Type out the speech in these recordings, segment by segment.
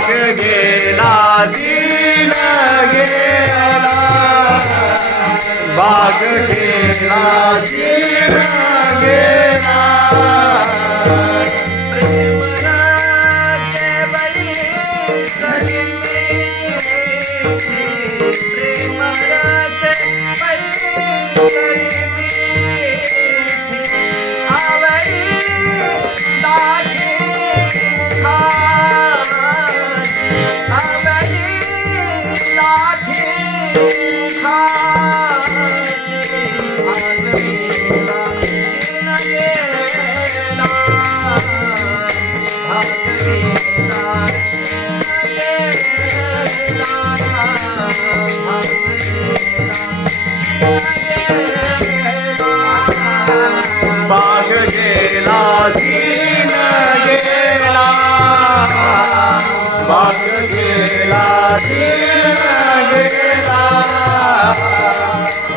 लाग गेला जीन गेला बाग गेला जीन गेला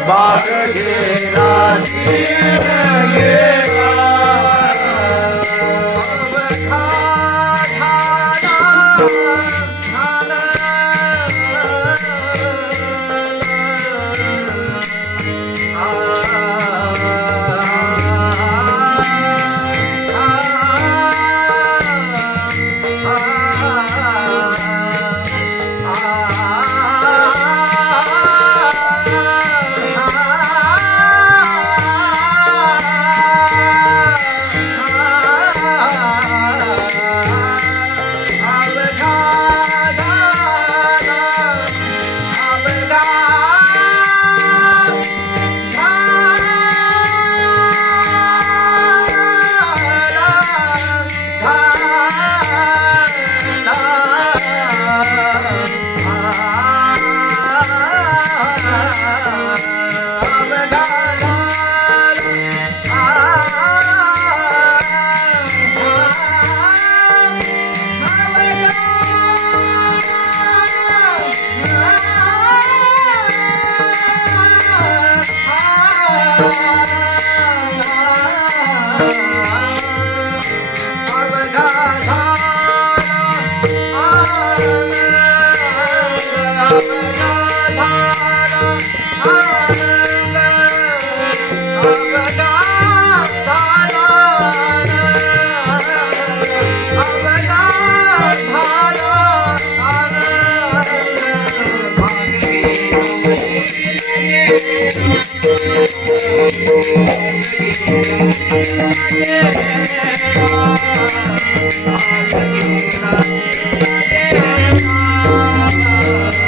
बाग